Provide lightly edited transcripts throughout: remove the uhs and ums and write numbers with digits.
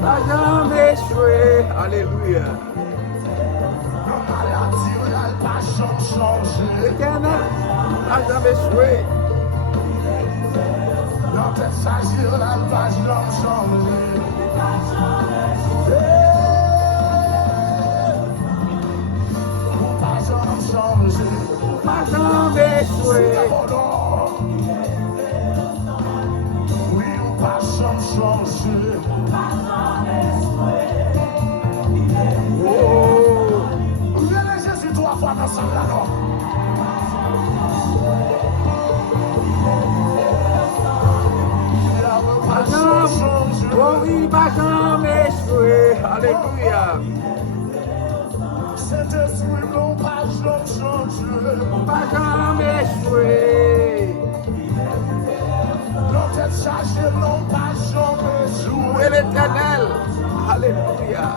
Pas jamais échoué. Alléluia. L'éternel n'a jamais échoué. Pas jamais échoué. Oui, ou pas changer. Venez Jésus trois fois dans ça là, non? Oh oui, pas jamais échoué. Alléluia. Saint-Esprit, non, pas changer. Pas jamais échoué. Notre tête chargée, non, pas jamais Louez l'Éternel. Alléluia.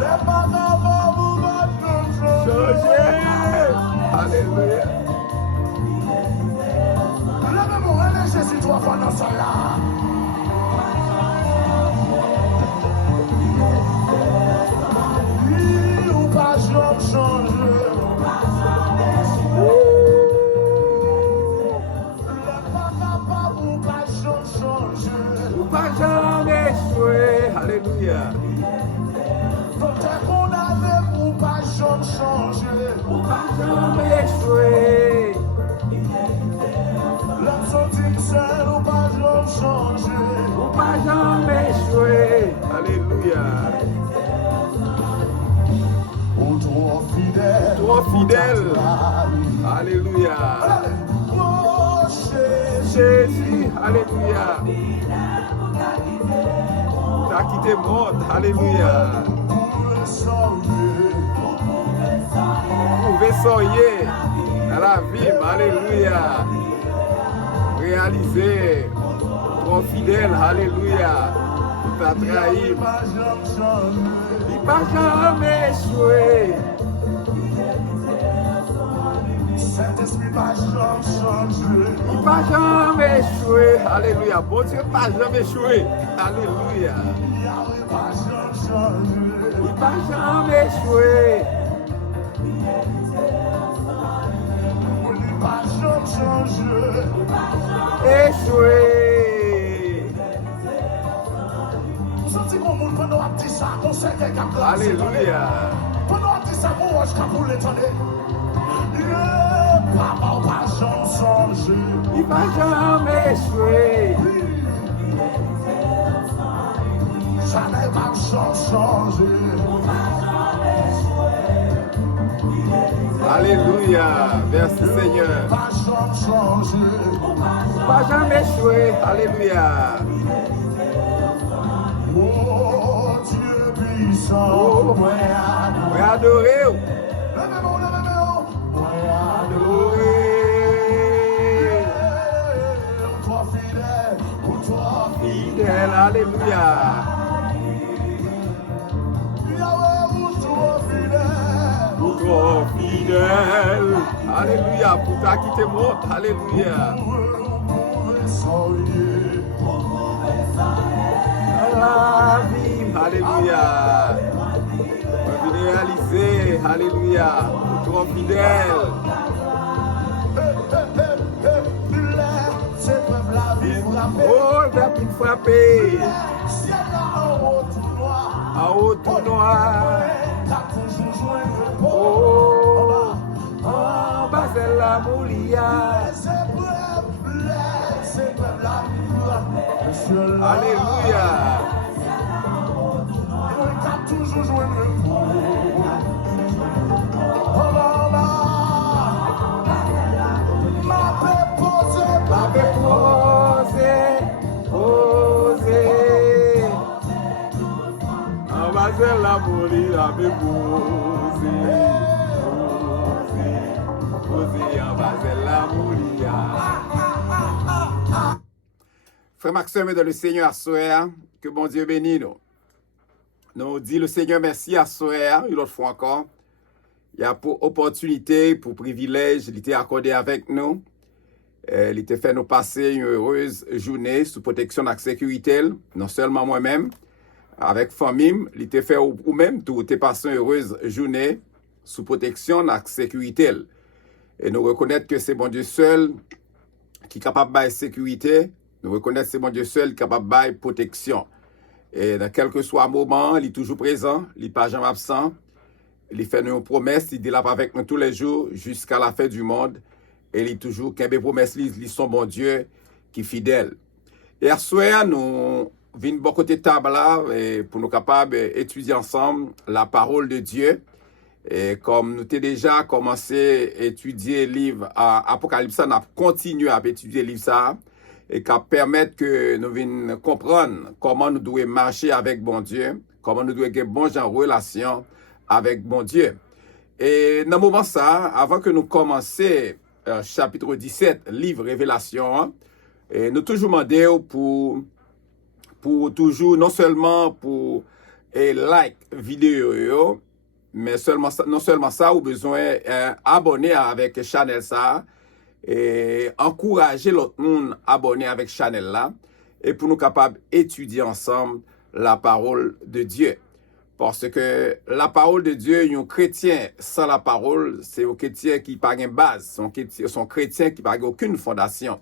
Les manavas, vous Changer. Alléluia. Lève-moi, venez Jésus trois fois dans ça là. Oui, ou pas changer. Pas jamais échoué. Alléluia. T'es condamné pour pas changer. Pas jamais échoué. L'homme sortit seul ou pas changer. Pas jamais échoué. Alléluia. Ou trop fidèle. Trop fidèle. Alléluia. Oh, Jésus. Alléluia. T'as quitté mort. Alléluia. Vous pouvez soigner dans la vie. Alléluia. Réaliser. Trop fidèle. Alléluia. T'as trahi. Il pas jamais échoué. Saint-Esprit pas jamais changer. Il pas jamais échoué. Alléluia. Bon Dieu pas jamais échoué. Alléluia. Yahweh pas jamais changer. Il pas jamais échoué. Il pas jamais changer. Échoué. Senti qu'on moun pendant un petit ça, qu'on sait quelqu'un qui Alléluia. pendant un petit ça, qu'on roche qu'à pour l'étonner. Papa pas jamais changer. Il va jamais échoué. Jamais pas changer. Alléluia. Merci Seigneur. Pas jamais changer. Il va jamais échoué. Alléluia. Oh Dieu puissant. Oh, moi adoré. levez-moi, levez-moi. Adoré. Toi fidèle, ou toi Fidèle. Alléluia. Yahweh, ou toi fidèle. Pour trop fidèle. Alléluia. Pour ta quitter mort. Alléluia. La vie. Alléluia. Pour réaliser. Alléluia. Pour trop fidèle. Oh, il va plus frapper. En haut tout noir. Oh, en bas c'est la moulia. Alléluia. Toujours jouer le coup. Ma paix posée, Ma paix posée, posée. En bas c'est la moulia, la paix posée, posée, posée. En bas c'est la moulia. Frère Maxime dans le Seigneur à soir, que bon Dieu bénisse nous. Nous dit le Seigneur merci à soir, une autre fois encore. Il y a pour opportunité, pour privilège, il était accordé avec nous. Il était fait nous passer une heureuse journée sous protection et sécurité, non seulement moi-même, avec famille, il était fait ou même tout, était passé une heureuse journée sous protection et sécurité. Et nous reconnaître que c'est bon Dieu seul qui est capable de sécurité, nous reconnaître que c'est bon Dieu seul qui est capable de protection. Et dans quel que soit le moment, il est toujours présent, il n'est pas jamais absent. Il fait une promesse, il est là avec nous tous les jours jusqu'à la fin du monde. Et il est toujours qu'un promesse, il son bon Dieu qui est fidèle. Hier soir, nous venons bon côté table là pour nous capables d'étudier ensemble la parole de Dieu. Et comme nous avons déjà commencé à étudier le livre Apocalypse, nous avons continué à étudier le livre ça et qui permettre que nous venions comprendre comment nous devons marcher avec bon Dieu, comment nous devons avoir bon genre de relation avec bon Dieu. Et dans ce moment ça, avant que nous commencions chapitre 17, livre Révélation, et nous toujours demandé pour toujours, non seulement pour like vidéo, mais non seulement ça, vous besoin abonner avec channel ça et encourager l'autre monde à abonner avec channel là et pour nous capables d'étudier ensemble la parole de Dieu. Parce que la parole de Dieu, un chrétien sans la parole, c'est un chrétien qui n'a pas de base, son chrétien qui n'a aucune fondation.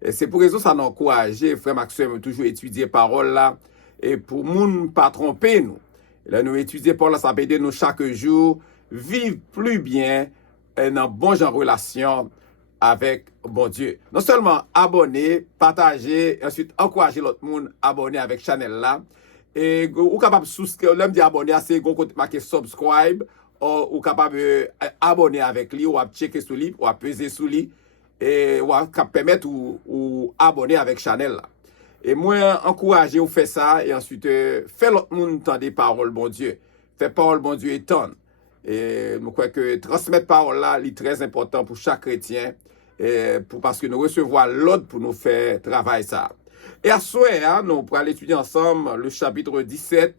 Et c'est pour ça que ça nous encourage, frère Maxime, toujours étudier la parole là, et pour ne pas tromper nous. Là, nous étudier parole là, ça peut aider nous chaque jour, vivre plus bien, dans bon genre de relation avec bon Dieu. Non seulement abonner, partager, ensuite encourager l'autre monde à abonner avec channel là. Et ou capable souscrire, l'homme dit abonner à ces gros côté marqué subscribe ou capable abonner avec lui ou à checker sur lui ou à peser sur lui et ou à permettre ou abonner avec channel là. Et moi encourager ou faire ça et ensuite faire l'autre monde entendre des paroles bon Dieu. Faire parole bon Dieu étonne. Et je crois que transmettre parole là est très important pour chaque chrétien et parce que nous recevons l'autre pour nous faire travail ça. Et à ce soir, nous pourrons étudier ensemble le chapitre 17,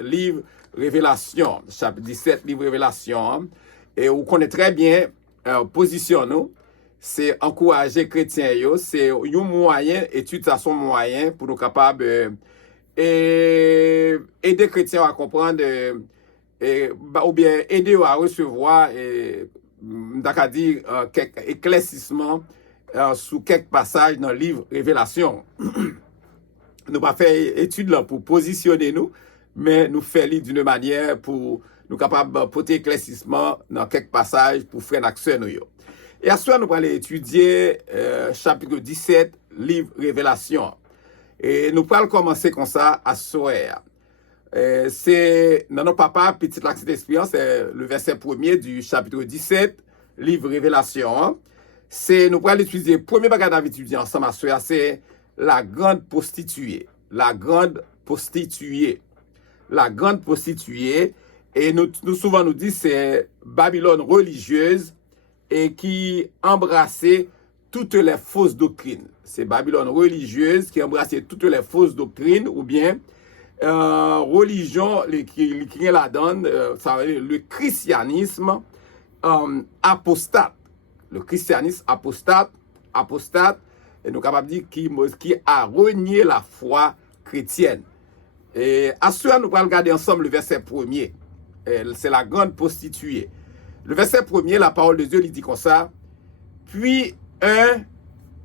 livre Révélation. Chapitre 17, livre Révélation. Et vous connaissez très bien position nous. C'est encourager les chrétiens. C'est un moyen, étude ça son moyen pour nous capables aider les chrétiens à comprendre ou bien aider à recevoir quelques éclaircissements sous quelques passages dans le livre Révélation. Nous pas fait étude là pour positionner nous, mais nous faire d'une manière pour nous capables porter éclaircissement dans quelques passages pour faire l'action nous. Et à ce soir nous allons étudier chapitre 17 livre Révélation. Et nous allons commencer comme ça à ce soir. C'est dans nos papa petite l'accès d'expérience, c'est le verset 1er du chapitre 17 livre Révélation. C'est nous allons étudier premier bagage à étudier ensemble à soir, c'est la grande prostituée. La grande prostituée. La grande prostituée. Et nous souvent nous dit c'est Babylone religieuse et qui embrassait toutes les fausses doctrines. C'est Babylone religieuse qui embrassait toutes les fausses doctrines ou bien religion qui la donne, ça veut dire le christianisme apostate. Le christianisme apostate, et nous capables de dire qui a renié la foi chrétienne. Et à ce moment, nous allons regarder ensemble le verset 1er. C'est la grande prostituée. Le verset 1er, la parole de Dieu, il dit comme ça. Puis un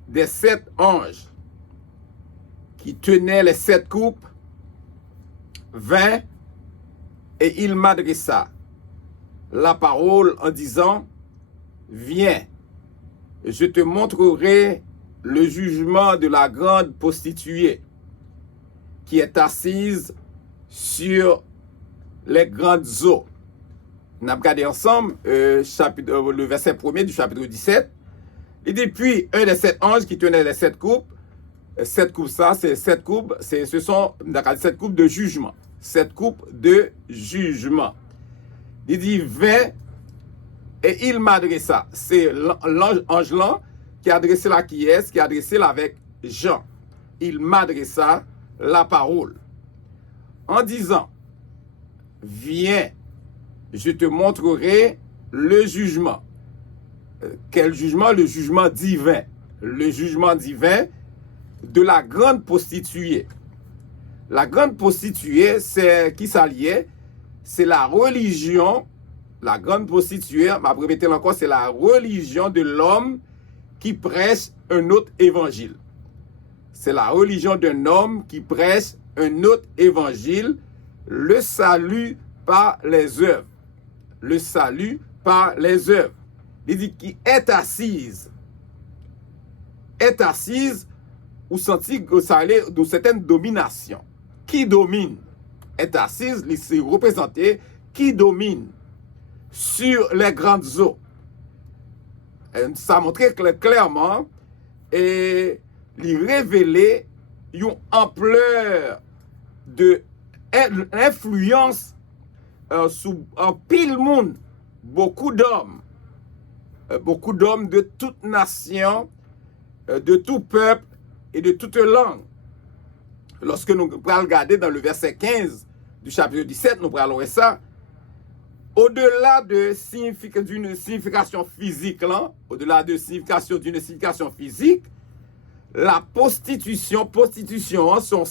des 7 anges qui tenait les 7 coupes vint et il m'adressa la parole en disant, viens, je te montrerai le jugement de la grande prostituée qui est assise sur les grandes eaux. On a regardé ensemble le verset 1er du chapitre 17. Il dit, puis un des 7 anges qui tenait les 7 coupes, 7 coupes, ça, c'est 7 coupes, ce sont 7 coupes de jugement. 7 coupes de jugement. Il dit, viens, et il m'adressa. C'est l'ange là qui a adressé là qui a adressé là avec Jean. Il m'adressa la parole en disant, viens, je te montrerai le jugement. Quel jugement? Le jugement divin. Le jugement divin de la grande prostituée. La grande prostituée, c'est qui s'alliait? C'est la religion, la grande prostituée, m'a répété encore, c'est la religion de l'homme qui prêche un autre évangile. C'est la religion d'un homme qui prêche un autre évangile, le salut par les œuvres. Le salut par les œuvres. Il dit qui est assise ou sentit que ça allait de certaines dominations. Qui domine? Est assise, c'est représenté qui domine sur les grandes eaux. Et ça montrait clairement et lui révélait une ampleur de influence sous un pile monde, beaucoup d'hommes de toute nation, de tout peuple et de toute langue. Lorsque nous allons regarder dans le verset 15 du chapitre 17, nous allons voir ça. Au-delà d'une signification physique, au-delà de signification d'une signification physique, la prostitution, son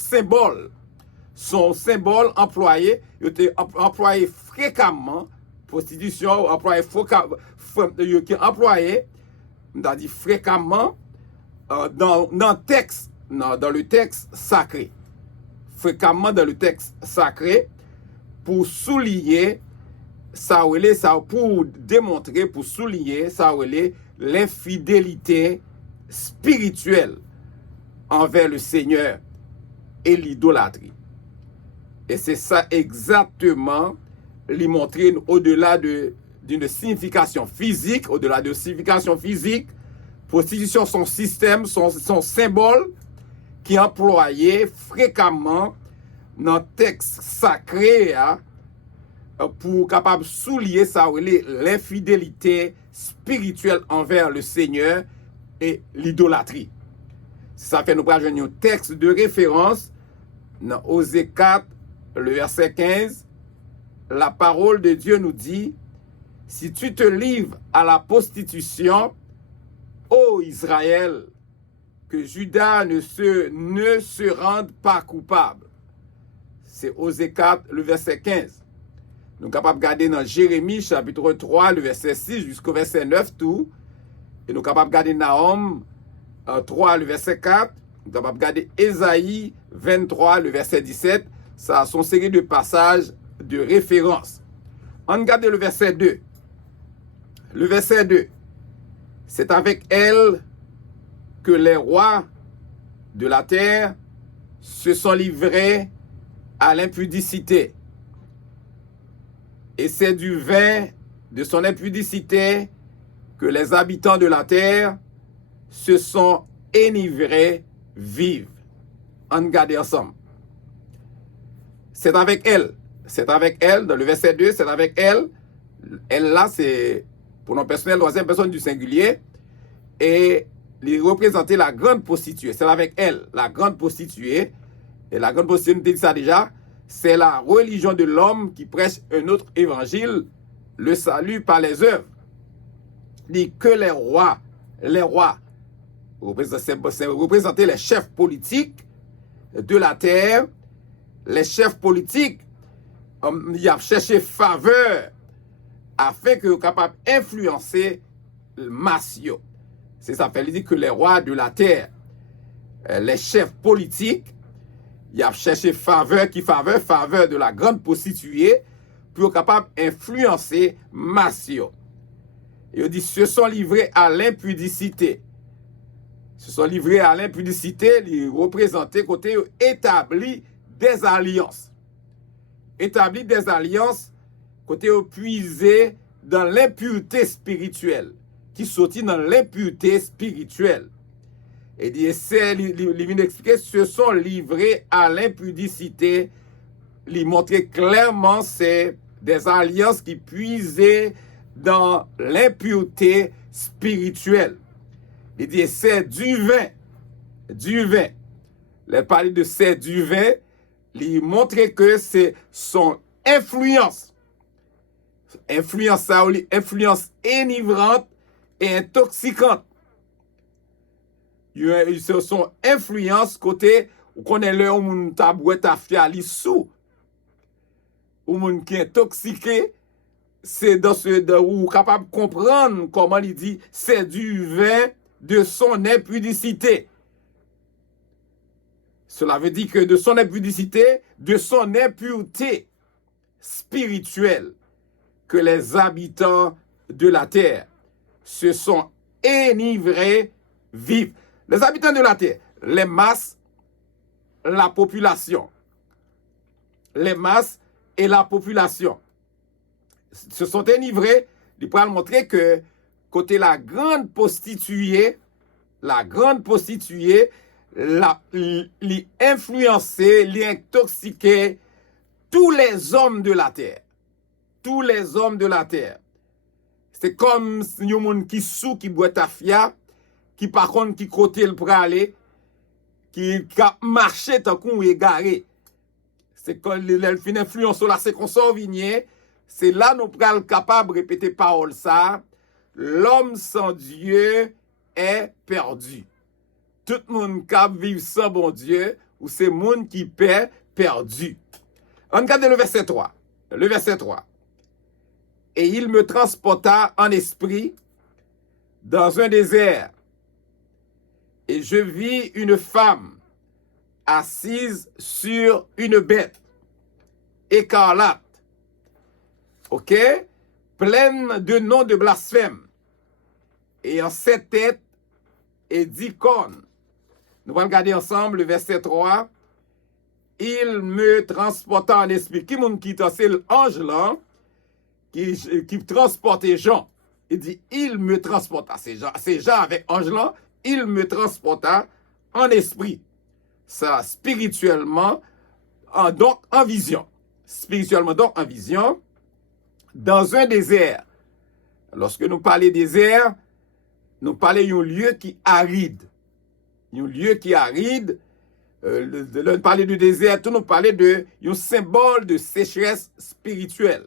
symbole employé fréquemment, prostitution employé fréquemment dans le texte sacré. Fréquemment dans le texte sacré pour souligner pour démontrer, pour souligner l'infidélité spirituelle envers le Seigneur et l'idolâtrie. Et c'est ça exactement lui montrer au-delà d'une signification physique, prostitution, son système, son symbole qui est employé fréquemment dans le texte sacré pour capable souligner l'infidélité spirituelle envers le Seigneur et l'idolâtrie. Ça fait nous prendre un texte de référence dans Osée 4, le verset 15. La parole de Dieu nous dit: si tu te livres à la prostitution, ô Israël, que Juda ne se rende pas coupable. C'est Osée 4, le verset 15. Nous sommes capables de regarder dans Jérémie, chapitre 3, le verset 6 jusqu'au verset 9, tout. Et nous sommes capables de regarder Nahum 3, le verset 4. Nous sommes capables de regarder Ésaïe 23, le verset 17. Ça sont série de passages de référence. On regarde le verset 2. Le verset 2. C'est avec elle que les rois de la terre se sont livrés à l'impudicité. Et c'est du vin de son impudicité que les habitants de la terre se sont enivrés vivent. On regarde ensemble. C'est avec elle, dans le verset 2, c'est avec elle. Elle là, c'est pour nos personnels, troisième personne du singulier. Et il représentait la grande prostituée. C'est avec elle, la grande prostituée. Et la grande prostituée, nous dit ça déjà, c'est la religion de l'homme qui prêche un autre évangile, le salut par les œuvres. Dit que les rois, représentaient les chefs politiques de la terre. Les chefs politiques, ils ont cherché faveur afin que soient capables d'influencer le massio. C'est ça fait dire que les rois de la terre, les chefs politiques, ils ont cherché faveur de la grande prostituée pour être capable d'influencer massio. Et on dit se sont livrés à l'impudicité. Ils représentaient côté établi des alliances. Côté puisé dans l'impureté spirituelle. Qui sortit dans l'impureté spirituelle. Et dit, il vient d'expliquer, se sont livrés à l'impudicité. Il montrait clairement, c'est des alliances qui puisaient dans l'impureté spirituelle. Il dit, c'est du vin. Il parlait de c'est du vin. Il montrait que c'est son influence enivrante et intoxicantes. Ce sont influences côté ou connaît le moun tabouet ta fiali sous ou moun qui est intoxiqué, c'est dans ce ou capable de comprendre comment il dit c'est du vin de son impudicité. Cela veut dire que de son impudicité, de son impureté spirituelle, que les habitants de la terre se sont enivrés vivent. Les habitants de la terre, les masses, la population. Les masses et la population se sont enivrés. Il pourra montrer que côté la grande prostituée, li influencer, li intoxiquer tous les hommes de la terre. Tous les hommes de la terre. C'est comme yon moun qui sou, qui boit tafia, qui par contre qui côté le pralé, qui marché tant qu'on égaré. C'est quand elle fin influence là, c'est qu'on sort vigné, c'est là nous pral capable de répéter parole ça. L'homme sans Dieu est perdu. Tout le monde qui vit sans bon Dieu, ou c'est le monde qui perd perdu. On regarde le verset 3. Le verset 3. Et il me transporta en esprit dans un désert. Et je vis une femme assise sur une bête écarlate. OK? Pleine de noms de blasphème. Et en 7 têtes et 10 cornes. Nous allons regarder ensemble le verset 3. Il me transporta en esprit. Qui moun qui c'est l'ange là qui transportait Jean. Il dit il me transporta. C'est Jean avec ange là. Il me transporta en esprit. Ça spirituellement, donc en vision. Spirituellement donc en vision. Dans un désert. Lorsque nous parlons désert, nous parlons d'un lieu qui est aride. Un lieu qui est aride. Nous parlons du désert, nous parlons d'un symbole de sécheresse spirituelle.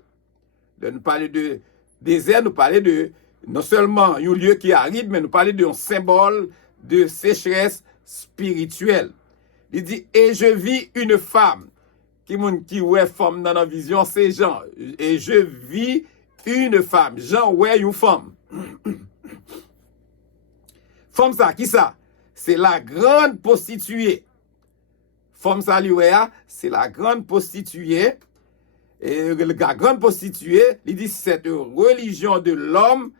Nous parlons de désert, nous parlons de non seulement un lieu qui est aride, mais nous parlons d'un symbole de sécheresse spirituelle. Il dit, et je vis une femme. Qui ouais femme dans la vision, c'est Jean. Et je vis une femme. Jean ouais une femme. Femme ça, qui ça? C'est la grande prostituée. Femme ça, c'est la grande prostituée. Et la grande prostituée, il dit, c'est une religion de l'homme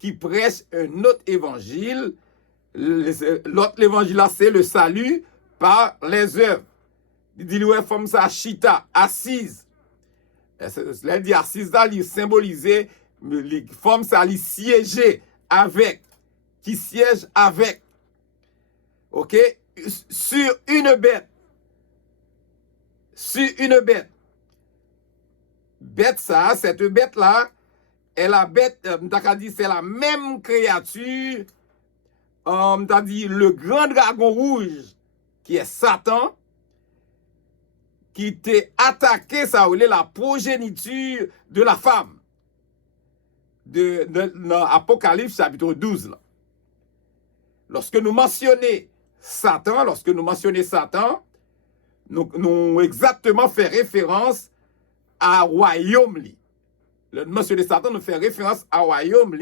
qui prêche un autre évangile. L'autre évangile là, c'est le salut par les œuvres. Il dit, ouais, femme ça, chita, assise. Elle dit assise là, il symbolisait, les femmes ça, il siéger avec, qui siège avec. OK? Sur une bête. Sur une bête. Bête ça, cette bête là, elle a bête, c'est la même créature, t'as dit le grand dragon rouge, qui est Satan, qui t'est attaqué, ça voulait la progéniture de la femme. Dans Apocalypse chapitre 12. Là. Lorsque nous mentionnons Satan, nous exactement fait référence à royaume. Le mentionner Satan nous fait référence à royaume.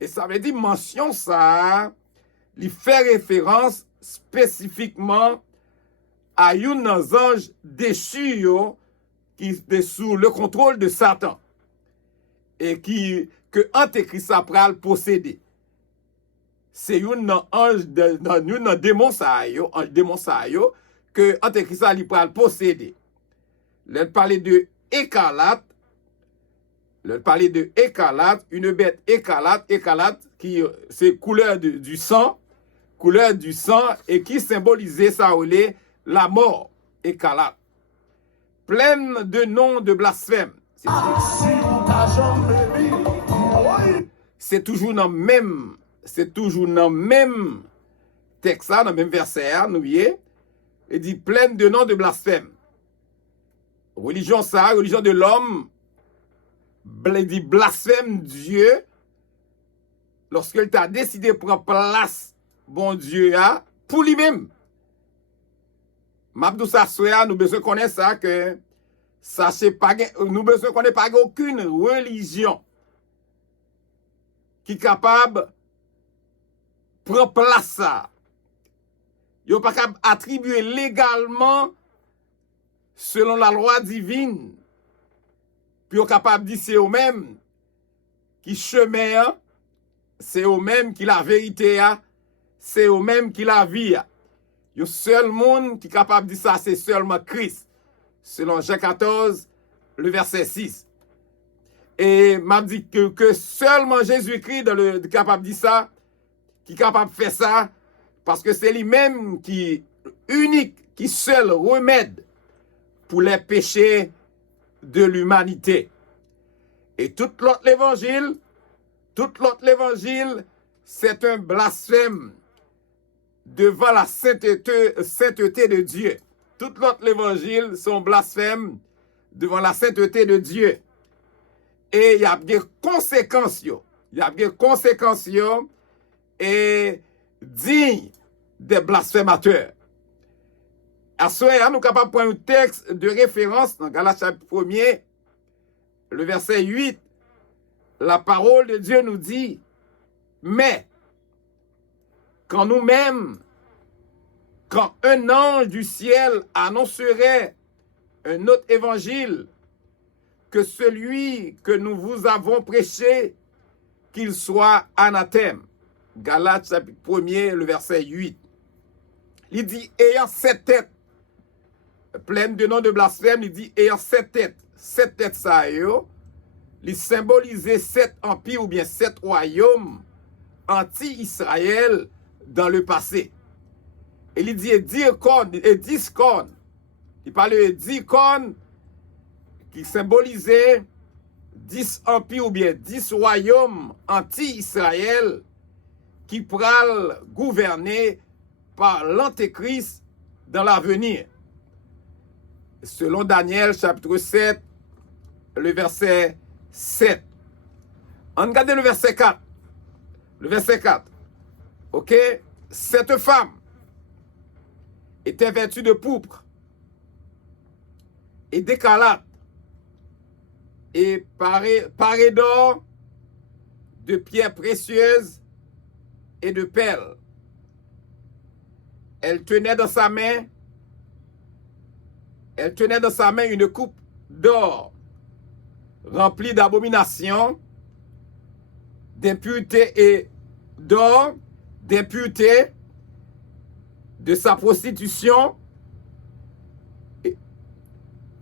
Et ça veut dire mention ça, il fait référence spécifiquement à un ange déchu qui est sous le contrôle de Satan et que Antéchrist a pral posséder. C'est un ange un démon ça que Antéchrist a pral posséder. Là parler de écarlate. Une bête écarlate qui c'est couleur du sang et qui symbolisait ça la mort, écarlate, pleine de noms de blasphème. C'est toujours dans le même texte, dans le même verset, nous voyez, il dit pleine de noms de blasphème. Religion de l'homme, il dit blasphème Dieu, lorsque il t'a décidé de prendre place, bon Dieu, pour lui-même. Mabdou Sassoya, nous besoin connaître ça, que ça, c'est pas, nous besoin connaître pas aucune religion qui est capable de prendre place ça. Ils sont pas capable d'attribuer légalement selon la loi divine. Puis ils sont capables de dire c'est eux-mêmes qui chemin, c'est eux-mêmes qui la vérité, c'est eux-mêmes qui la vie. Le seul monde qui est capable de dire ça, c'est seulement Christ. Selon Jean 14, le verset 6. Et m'a dit que seulement Jésus-Christ est capable de dire ça, qui est capable de faire ça, parce que c'est lui-même qui est unique, qui seul remède pour les péchés de l'humanité. Et tout l'autre évangile, c'est un blasphème devant la sainteté de Dieu. Tout l'autre évangile sont blasphèmes devant la sainteté de Dieu. Et il y a des conséquences. Et dignes des blasphémateurs. À ce moment-là, nous sommes capables de prendre un texte de référence dans Galates chapitre 1er, le verset 8. La parole de Dieu nous dit, mais quand nous-mêmes, quand un ange du ciel annoncerait un autre évangile que celui que nous vous avons prêché, qu'il soit anathème. Galates chapitre 1er, le verset 8. Il dit, ayant 7 têtes, pleines de noms de blasphème, il dit, ayant 7 têtes. 7 têtes, ça il symbolisait 7 empires ou bien 7 royaumes anti-Israël dans le passé. Et il dit, et 10 cornes. Il parlait de 10 cornes qui symbolisaient 10 empires ou bien 10 royaumes anti-Israël qui pourraient gouverner par l'Antéchrist dans l'avenir. Selon Daniel chapitre 7, le verset 7. On regarde le verset 4. Le verset 4. Ok? Cette femme était vêtue de pourpre et d'écarlate et parée d'or, de pierres précieuses et de perles. Elle tenait dans sa main une coupe d'or remplie d'abominations, d'impureté et d'or, d'impureté, de sa prostitution.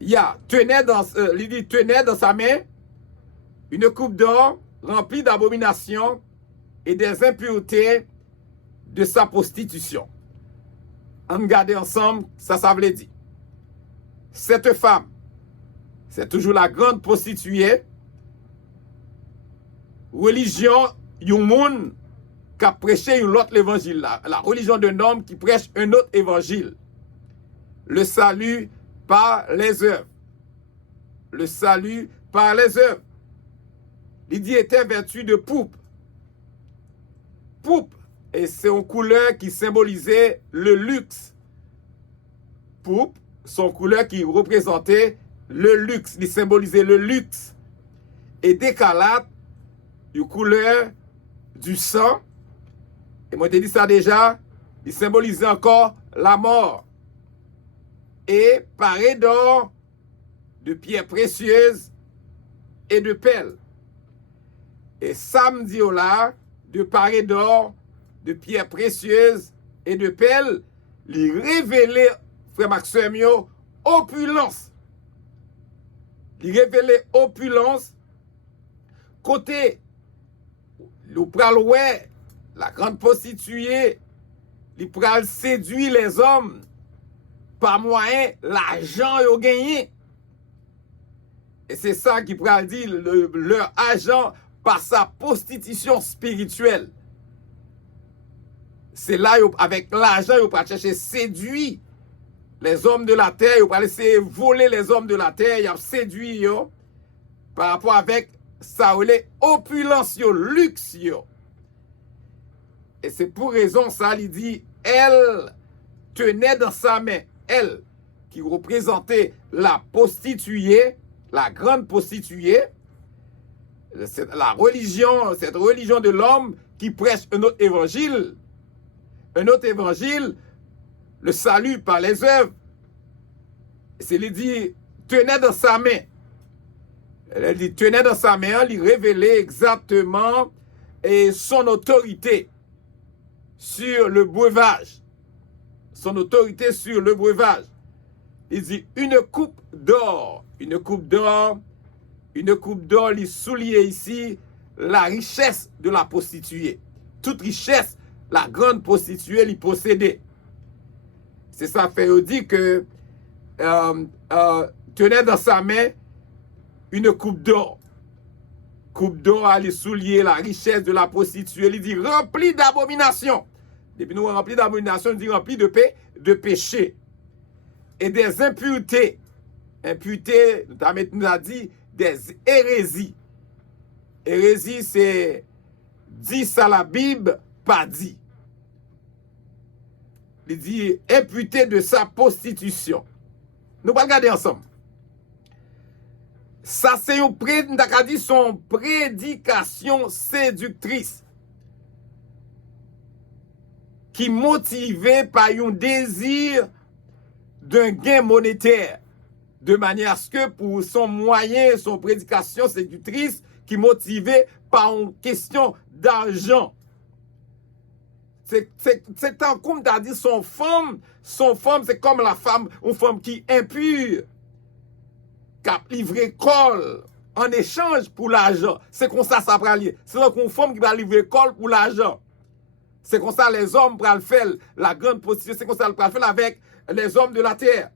Il tenait dans sa main une coupe d'or remplie d'abominations et des impuretés de sa prostitution. On regarde ensemble, ça veut dire. Cette femme, c'est toujours la grande prostituée, religion, yon moun qui a prêché un autre évangile, la religion d'un homme qui prêche un autre évangile. Le salut par les œuvres. Le salut par les œuvres. Lydie était vêtue de pourpre. Pourpre, et c'est une couleur qui symbolisait le luxe. Pourpre, son couleur qui représentait le luxe, il symbolisait le luxe. Et d'écarlate, une couleur du sang. Et moi, je t'ai dit ça déjà, il symbolisait encore la mort. Et parée d'or, de pierres précieuses et de perles. Et samedi là, de parée d'or, de pierres précieuses et de perles, il révélait, frère Maxime, opulence. Il révélait opulence côté le pral ouais, la grande prostituée, il pral séduit les hommes par moyen l'argent yo gagné. Et c'est ça qui pral dire leur argent par sa prostitution spirituelle. C'est là avec l'argent ils pral chercher séduire les hommes de la terre, ils pral essayer voler les hommes de la terre, ils ont séduit par rapport avec ça les opulence yo, luxe yo. Et c'est pour raison ça, il dit, elle tenait dans sa main, elle, qui représentait la prostituée, la grande prostituée, cette religion de l'homme qui prêche un autre évangile, le salut par les œuvres. C'est il dit, tenait dans sa main. Elle dit, tenait dans sa main, il révélait exactement son autorité sur le breuvage. Son autorité sur le breuvage. Il dit, une coupe d'or, il souligne ici la richesse de la prostituée. Toute richesse, la grande prostituée l'y possédait. C'est ça fait dit que tenait dans sa main une coupe d'or. Coupe d'or à lui soulier la richesse de la prostituée. Il dit rempli d'abomination. Depuis nous rempli d'abomination, il dit rempli de péché et des impuretés. Impuretés, nous a dit des hérésies. Hérésie, c'est dit ça la Bible, pas dit. Il dit imputé de sa prostitution. Nous allons regarder ensemble. Ça, c'est son prédication séductrice qui motivée par un désir d'un gain monétaire, de manière à ce que pour son moyen, son prédication séductrice, qui motivée par une question d'argent. C'est tant comme tu as dit, son femme, c'est comme la femme, une femme qui est impure, qui a livré col en échange pour l'argent. C'est comme ça va aller. C'est donc une femme qui va livrer col pour l'argent. C'est comme ça les hommes vont le faire, la grande prostitution, c'est comme ça qu'ils vont le faire avec les hommes de la terre.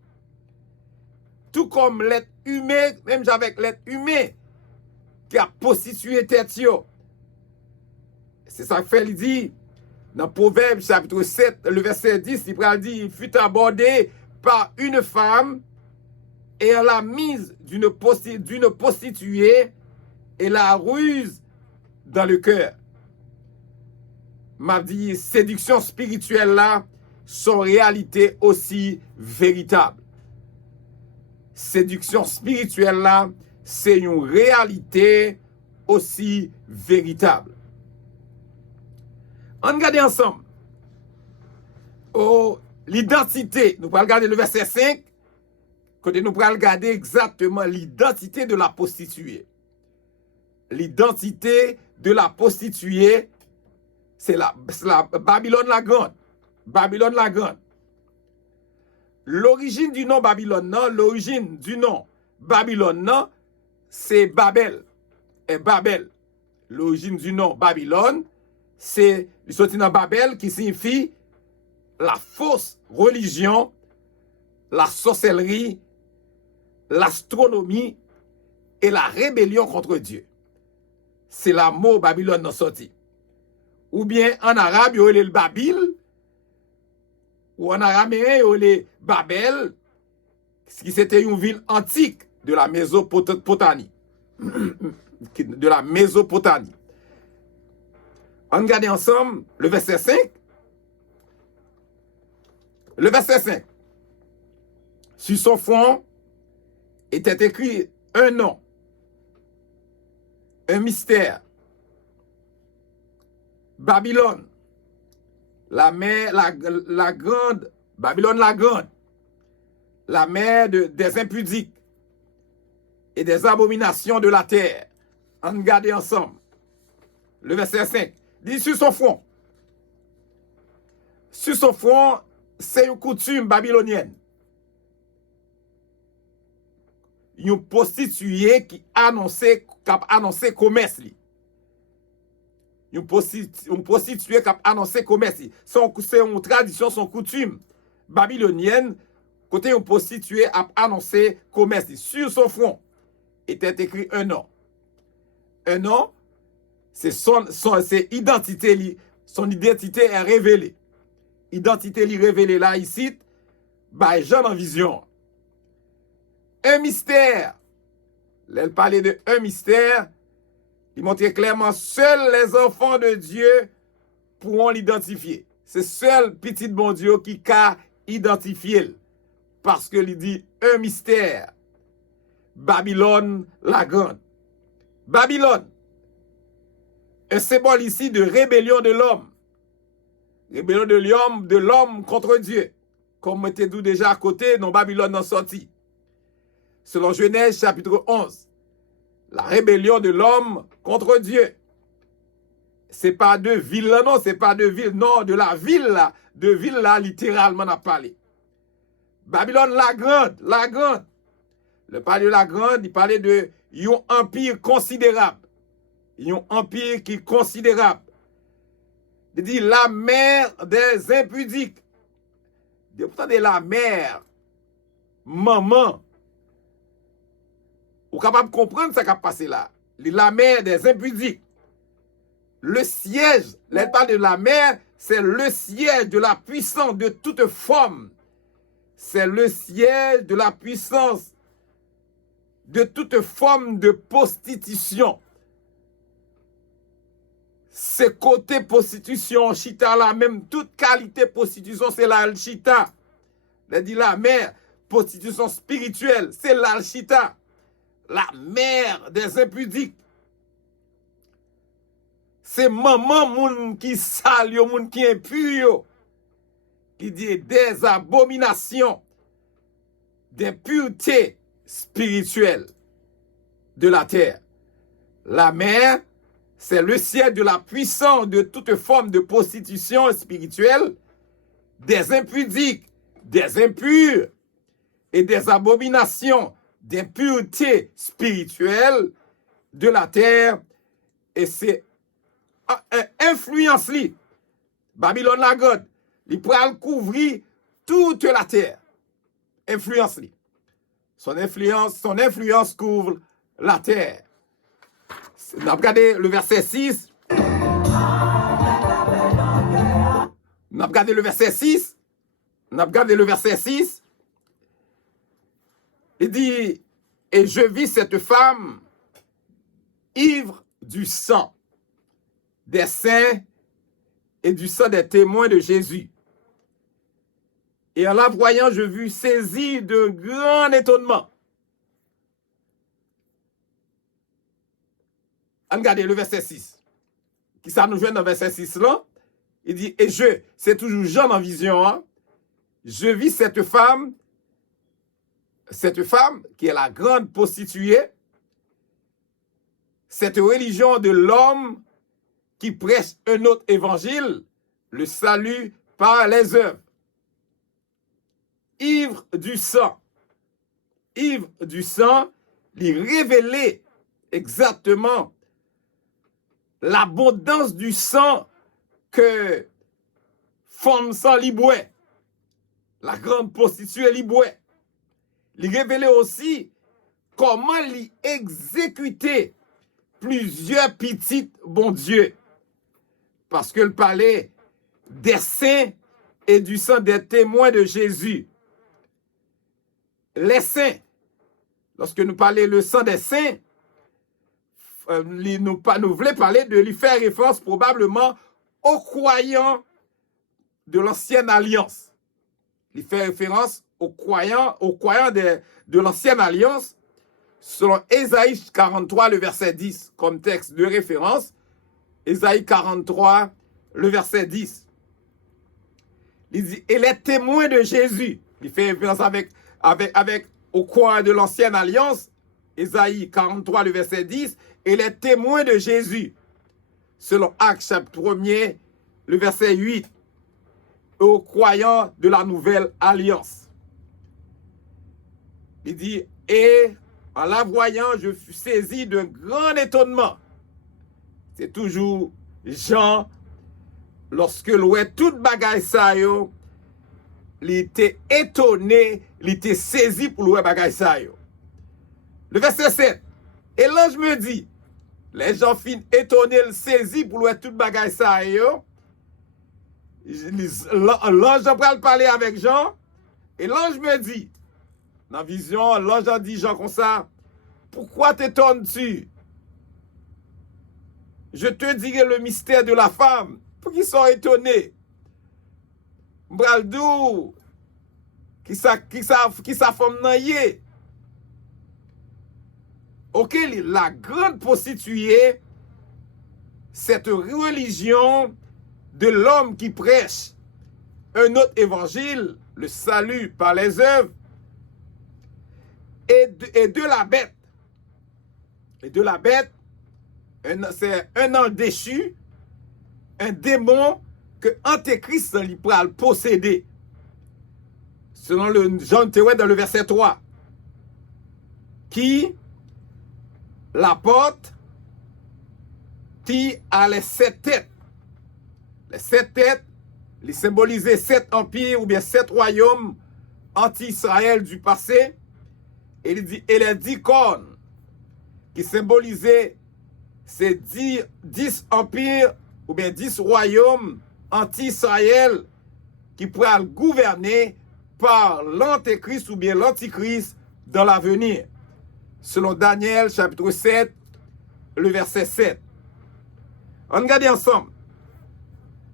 Tout comme l'être humain, même avec l'être humain, qui a prostitué tête. C'est ça que fait, il dit, dans Proverbe chapitre 7, le verset 10, il dit, il fut abordé par une femme et à la mise d'une prostituée et la ruse dans le cœur. M'a dit, séduction spirituelle là, son réalité aussi véritable. Séduction spirituelle là, c'est une réalité aussi véritable. On regarde ensemble. Oh, l'identité. Nous allons regarder le verset 5. Quand nous allons regarder exactement l'identité de la prostituée. L'identité de la prostituée, c'est la Babylone la Grande. Babylone la Grande. L'origine du nom Babylone, c'est Babel. Et Babel. L'origine du nom Babylone, c'est le sorti dans Babel qui signifie la fausse religion, la sorcellerie, l'astronomie et la rébellion contre Dieu. C'est la mot Babylone non sorti. Ou bien en arabe, il y a le Babil, ou en araméen, il y a le Babel, qui c'était une ville antique de la Mésopotamie. De la Mésopotamie. On regarde ensemble le verset 5. Le verset 5. Sur son front était écrit un nom, un mystère. Babylone, la grande, Babylone la grande, la mère des impudiques et des abominations de la terre. On regarde ensemble. Le verset 5. Dit sur son front. Sur son front, c'est une coutume babylonienne. Une prostituée qui annonçait commerce. Une prostituée qui a annoncé commerce. C'est une tradition, son coutume babylonienne. Côté une prostituée a annoncé commerce. Sur son front était écrit un nom. Un nom, c'est son identité. Son identité est révélée. Identité li révélée là, ici, by Jean en vision. Un mystère. Elle parlait de un mystère. Il montrait clairement, seuls les enfants de Dieu pourront l'identifier. C'est seul petit bon Dieu qui a identifié. Parce que il dit un mystère. Babylone la grande. Babylone. Un symbole ici de rébellion de l'homme. Rébellion de l'homme contre Dieu. Comme était dit déjà à côté, dans Babylone en sorti. Selon Genèse chapitre 11. La rébellion de l'homme contre Dieu. C'est pas de ville là, non, c'est pas de ville, non, de la ville là. De ville là, littéralement, on a parlé. Babylone la grande, la grande. Le parler de la grande, il parlait de un empire considérable. Un empire qui est considérable. Il dit la mère des impudiques. Vous entendez la mère, maman. Vous êtes capable de comprendre ce qui a passé là. La mère des impudiques. Le siège, elle parle de la mère, c'est le siège de la puissance de toute forme. C'est le siège de la puissance de toute forme de prostitution. C'est côté prostitution, chita là, même toute qualité prostitution, c'est l'alchita. Elle dit la mère, prostitution spirituelle, c'est l'alchita. La mère des impudiques. C'est maman moun qui sale, moun qui impur, qui dit des abominations, des puretés spirituelles de la terre. La mère, c'est le ciel de la puissance de toute forme de prostitution spirituelle, des impudiques, des impurs et des abominations, des puretés spirituelles de la terre. Et c'est influence li. Babylone la grande, il pourra couvrir toute la terre. Influence li. Son influence couvre la terre. On a regardé le verset 6. On a regardé le verset 6. Il dit, et je vis cette femme ivre du sang des saints et du sang des témoins de Jésus. Et en la voyant, je vis saisie de grand étonnement. Regardez le verset 6. Qui ça nous joint dans le verset 6 là? Il dit, et c'est toujours Jean en vision, hein? Je vis cette femme qui est la grande prostituée, cette religion de l'homme qui prêche un autre évangile, le salut par les œuvres. Ivre du sang, il révélait exactement l'abondance du sang que femme sang libouait, la grande prostituée libouait. Il révélait aussi comment il exécutait plusieurs petites bon Dieu. Parce qu'il parlait des saints et du sang des témoins de Jésus. Les saints, lorsque nous parlons le sang des saints, nous voulons parler de lui faire référence probablement aux croyants de l'ancienne alliance. Il fait référence aux croyants de l'ancienne alliance, selon Ésaïe 43, le verset 10, comme texte de référence. Ésaïe 43, le verset 10. Il dit, et les témoins de Jésus, il fait référence avec au croyants de l'ancienne alliance, Ésaïe 43, le verset 10, et les témoins de Jésus, selon Actes chapitre 1er, le verset 8, aux croyants de la nouvelle alliance. Il dit, et en la voyant, je fus saisi d'un grand étonnement. C'est toujours Jean, lorsque l'ouest toute bagaille ça yo, il était étonné, il était saisi pour l'ouest bagaille ça yo. Le verset 7. Et l'ange me dit, les gens fin étonnés, saisis pour l'ouest toute bagaille ça yo. L'ange va parler avec Jean, et l'ange me dit, dans la vision, l'ange a dit Jean comme ça, pourquoi t'étonnes-tu? Je te dirai le mystère de la femme Pour qu'ils soient étonnés. Braldou, qui sa femme nan yé. Ok, la grande prostituée, cette religion de l'homme qui prêche un autre évangile, le salut par les œuvres, et de la bête. Et de la bête, c'est un ange déchu, un démon que Antéchrist lui pourra le posséder. Selon le Jean Théouet dans le verset 3. Qui la porte qui a les 7 têtes. Les 7 têtes, les symbolisaient 7 empires ou bien 7 royaumes anti-Israël du passé. Et les 10 cornes qui symbolisaient ces 10 empires ou bien 10 royaumes anti-Israël qui pourraient gouverner par l'antéchrist ou bien l'antichrist dans l'avenir. Selon Daniel chapitre 7, le verset 7. On regarde ensemble.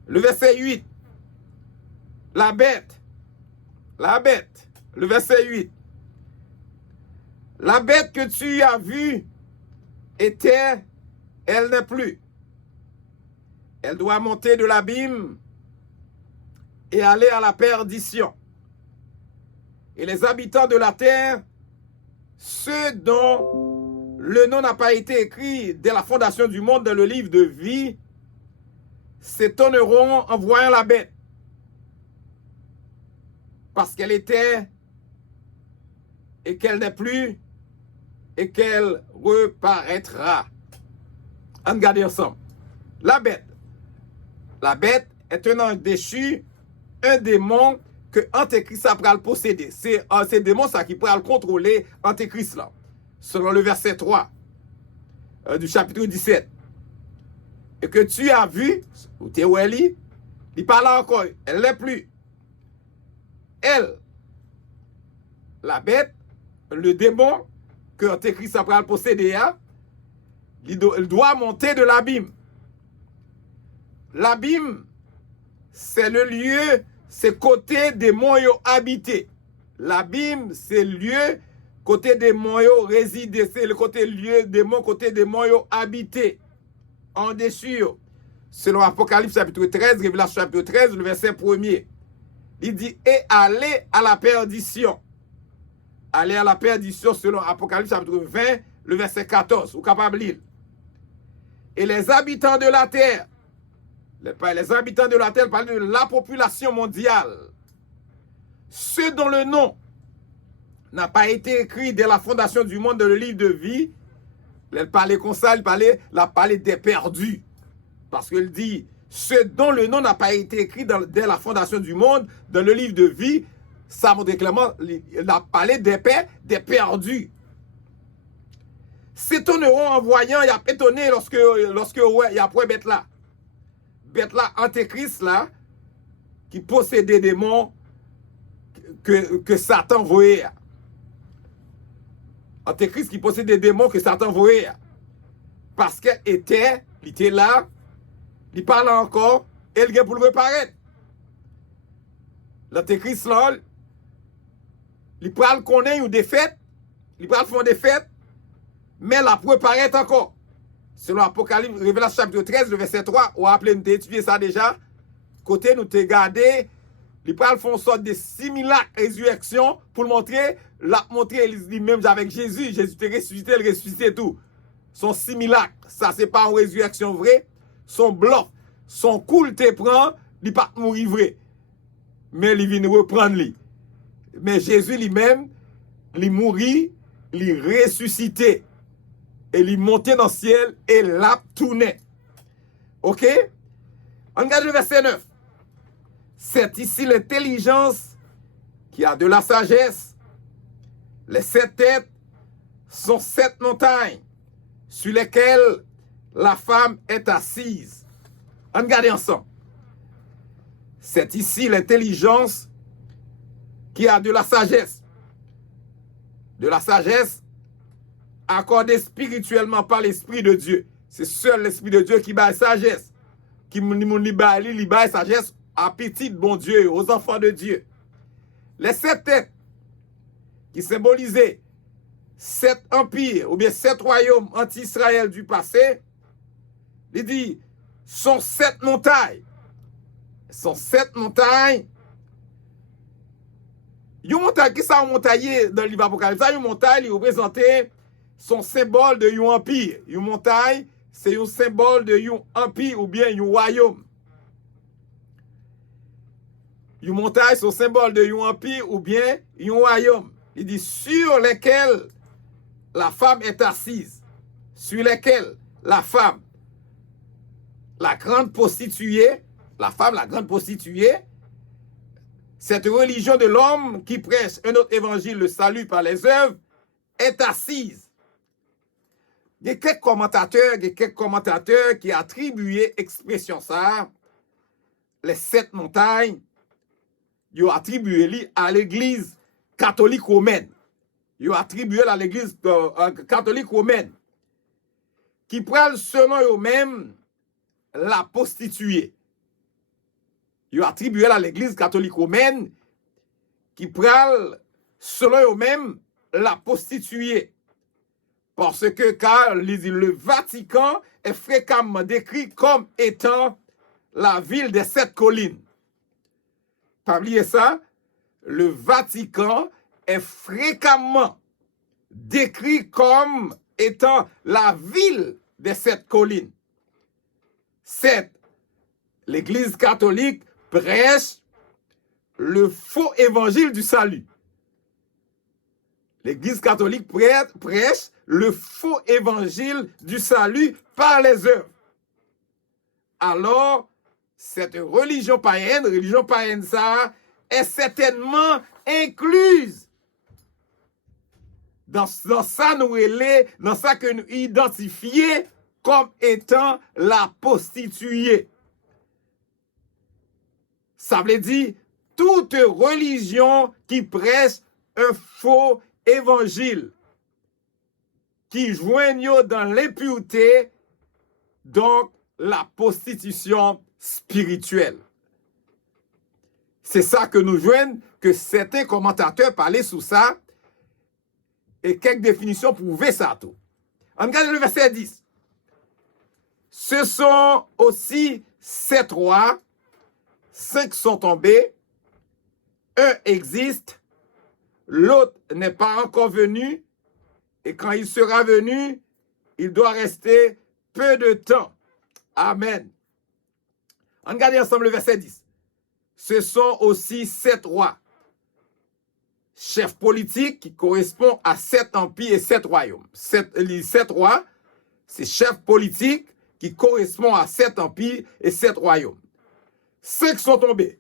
Le verset 8. La bête. Le verset 8. La bête que tu as vue était, elle n'est plus. Elle doit monter de l'abîme et aller à la perdition. Et les habitants de la terre, ceux dont le nom n'a pas été écrit dès la fondation du monde dans le livre de vie, s'étonneront en voyant la bête. Parce qu'elle était et qu'elle n'est plus et qu'elle reparaîtra. On regarde ensemble. La bête. La bête est un ange déchu, un démon que Antéchrist a pris le posséder. C'est ces démons ça qui pourra le contrôler Antéchrist là. Selon le verset 3 du chapitre 17. Et que tu as vu, ou Théoueli, il parle encore, elle n'est plus. Elle, la bête, le démon que Antéchrist a pris le posséder, il doit monter de l'abîme. L'abîme, c'est le lieu, c'est côté des monts habités. L'abîme, c'est le lieu, côté des monts résidés. C'est le côté lieu des monts, côté des monts habités. En dessus. Selon Apocalypse chapitre 13, Révélation chapitre 13, le verset 1er. Il dit, et allez à la perdition. Allez à la perdition selon Apocalypse chapitre 20, le verset 14, ou capable lire. Et les habitants de la terre, les habitants de la terre parlent de la population mondiale. Ceux dont le nom n'a pas été écrit dès la fondation du monde dans le livre de vie, elle parlait comme ça, elle parlait des perdus. Parce qu'elle dit, ceux dont le nom n'a pas été écrit dès la fondation du monde dans le livre de vie, ça montre clairement, elle a parlé des perdus. S'étonneront en voyant, il a étonné lorsque ouais, il y a point bête là, Antéchrist là, qui possédait des démons que Satan voyait. Antéchrist qui possédait des démons que Satan voyait. Parce qu'elle était là, il parle encore, et il vient pour le reparaître. L'Antéchrist là, il parle qu'on ait une défaite, il parle font des fêtes, mais la reparaître encore. Selon Apocalypse, Révélation chapitre 13, le verset 3, on a appelé, nous étudié ça déjà. Côté, nous t'ai gardé, les pral font sorte de simulacre résurrection pour le montrer, la montrer, il dit même avec Jésus, Jésus t'est ressuscité, il ressuscité tout. Son simulacre, ça c'est pas une résurrection vraie, son bluff, son cool te prend, il pas mourir vrai. Mais il vient reprendre lui. Mais Jésus lui-même, il mourit, il ressuscité. Et il montait dans le ciel et l'a tourné. Ok? On regarde le verset 9. C'est ici l'intelligence qui a de la sagesse. Les 7 têtes sont 7 montagnes sur lesquelles la femme est assise. On regarde ensemble. C'est ici l'intelligence qui a de la sagesse. De la sagesse accordée spirituellement par l'Esprit de Dieu. C'est seul l'Esprit de Dieu qui bat la sagesse. qui li bail sagesse à petit bon Dieu, aux enfants de Dieu. Les 7 têtes qui symbolisaient 7 empires ou bien 7 royaumes anti-Israël du passé, il dit, sont 7 montagnes. Sont 7 montagnes. Une montagne, qui ça montagne dans le livre Apocalypse? Une montagne, il représentait son symbole de un empire. Une montagne, c'est un symbole de un empire ou bien un royaume. Une montagne, c'est un symbole de un empire ou bien un royaume. Il dit sur lesquels la femme est assise, sur lesquels la femme, la grande prostituée, la femme, la grande prostituée, cette religion de l'homme qui prêche un autre évangile, le salut par les œuvres, est assise. Il y a quelques commentateurs qui attribuent expression ça, les 7 montagnes, ils ont attribué à l'église catholique romaine. Ils ont attribué à l'église catholique romaine, qui prend selon eux-mêmes la prostituée. Ils ont attribué à l'église catholique romaine, qui prend selon eux-mêmes la prostituée. Parce que car le Vatican est fréquemment décrit comme étant la ville des 7 collines. Pas oublier ça, le Vatican est fréquemment décrit comme étant la ville des 7 collines. 7. L'Église catholique prêche le faux évangile du salut. L'Église catholique prêche le faux évangile du salut par les œuvres. Alors, cette religion païenne, ça, est certainement incluse dans ça que nous identifions comme étant la prostituée. Ça veut dire toute religion qui prêche un faux évangile, qui joignent dans l'impureté, donc la prostitution spirituelle. C'est ça que nous joignons, que certains commentateurs parlaient sous ça, et quelques définitions prouvaient ça tout. On regarde le verset 10. Ce sont aussi 7 rois, 5 sont tombés, un existe, l'autre n'est pas encore venu, et quand il sera venu, il doit rester peu de temps. Amen. On regarde ensemble le verset 10. Ce sont aussi 7 rois, chefs politiques qui correspondent à 7 empires et 7 royaumes. Les 7 rois, c'est chefs politiques qui correspondent à 7 empires et 7 royaumes. 5 sont tombés.